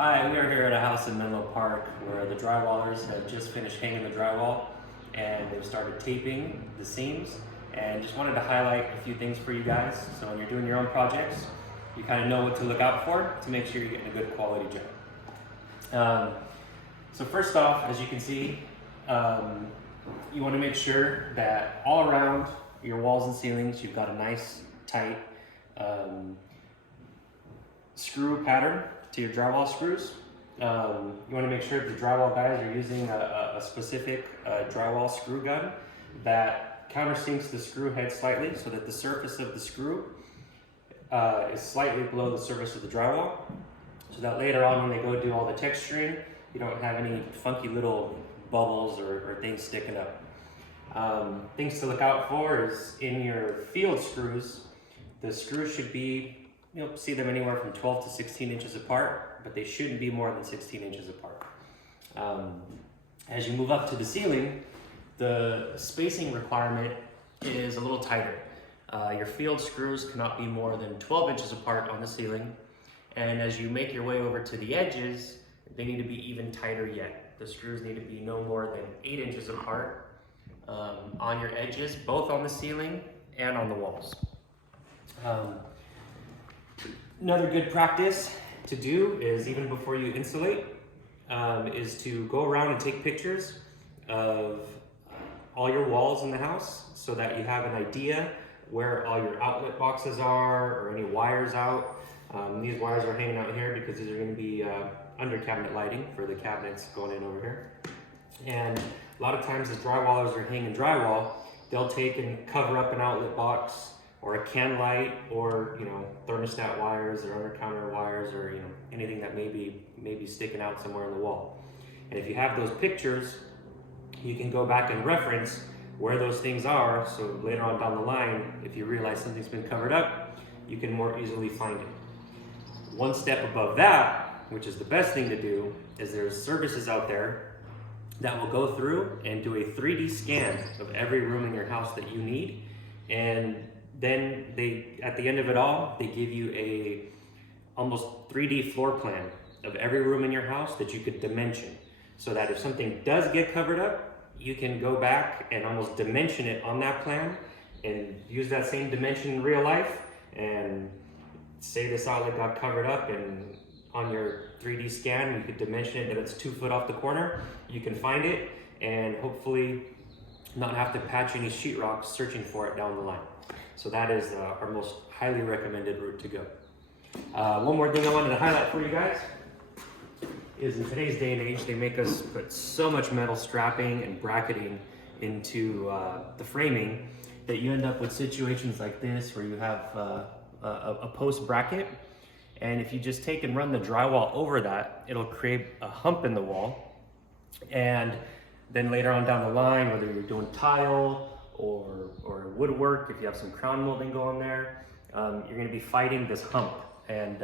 Hi, we are here at a house in Menlo Park where the drywallers have just finished hanging the drywall and they've started taping the seams, and just wanted to highlight a few things for you guys so when you're doing your own projects you kind of know what to look out for to make sure you're getting a good quality job. So first off, as you can see, you want to make sure that all around your walls and ceilings you've got a nice tight screw pattern to your drywall screws. You want to make sure that the drywall guys are using a specific drywall screw gun that countersinks the screw head slightly so that the surface of the screw is slightly below the surface of the drywall, so that later on when they go do all the texturing you don't have any funky little bubbles or things sticking up. Things to look out for is in your field screws, the screws should be, you'll see them anywhere from 12 to 16 inches apart, but they shouldn't be more than 16 inches apart. As you move up to the ceiling, the spacing requirement is a little tighter. Your field screws cannot be more than 12 inches apart on the ceiling, and as you make your way over to the edges, they need to be even tighter yet. The screws need to be no more than 8 inches apart on your edges, both on the ceiling and on the walls. Another good practice to do is, even before you insulate, is to go around and take pictures of all your walls in the house so that you have an idea where all your outlet boxes are or any wires out. These wires are hanging out here because these are going to be under cabinet lighting for the cabinets going in over here. And a lot of times as drywallers are hanging drywall, they'll take and cover up an outlet box or a can light, or thermostat wires or under counter wires, or anything that may be sticking out somewhere on the wall. And if you have those pictures, you can go back and reference where those things are, so later on down the line, if you realize something's been covered up, you can more easily find it. One step above that, which is the best thing to do, is there's services out there that will go through and do a 3D scan of every room in your house that you need, and then at the end of it all, they give you a almost 3D floor plan of every room in your house that you could dimension, so that if something does get covered up, you can go back and almost dimension it on that plan and use that same dimension in real life, and say this outlet got covered up, and on your 3D scan you could dimension it that it's 2 foot off the corner. You can find it and hopefully not have to patch any sheetrock searching for it down the line. So that is our most highly recommended route to go. One more thing I wanted to highlight for you guys is, in today's day and age, they make us put so much metal strapping and bracketing into the framing that you end up with situations like this where you have a post bracket, and if you just take and run the drywall over that, it'll create a hump in the wall, and then later on down the line, whether you're doing tile or woodwork, if you have some crown molding going there, you're going to be fighting this hump and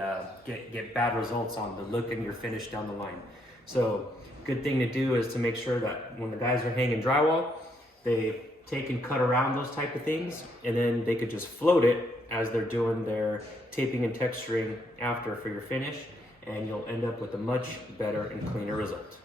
get bad results on the look and your finish down the line. So good thing to do is to make sure that when the guys are hanging drywall, they take and cut around those type of things, and then they could just float it as they're doing their taping and texturing after for your finish, and you'll end up with a much better and cleaner result.